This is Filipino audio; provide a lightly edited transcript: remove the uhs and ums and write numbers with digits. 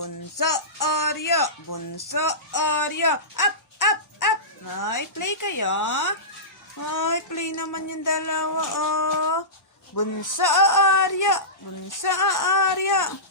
Bunso Oreo. Bunso Oreo. Up, up, up. Ay, play kayo. Ay, play naman yung dalawa, oh. Bunso Oreo. Bunso Oreo.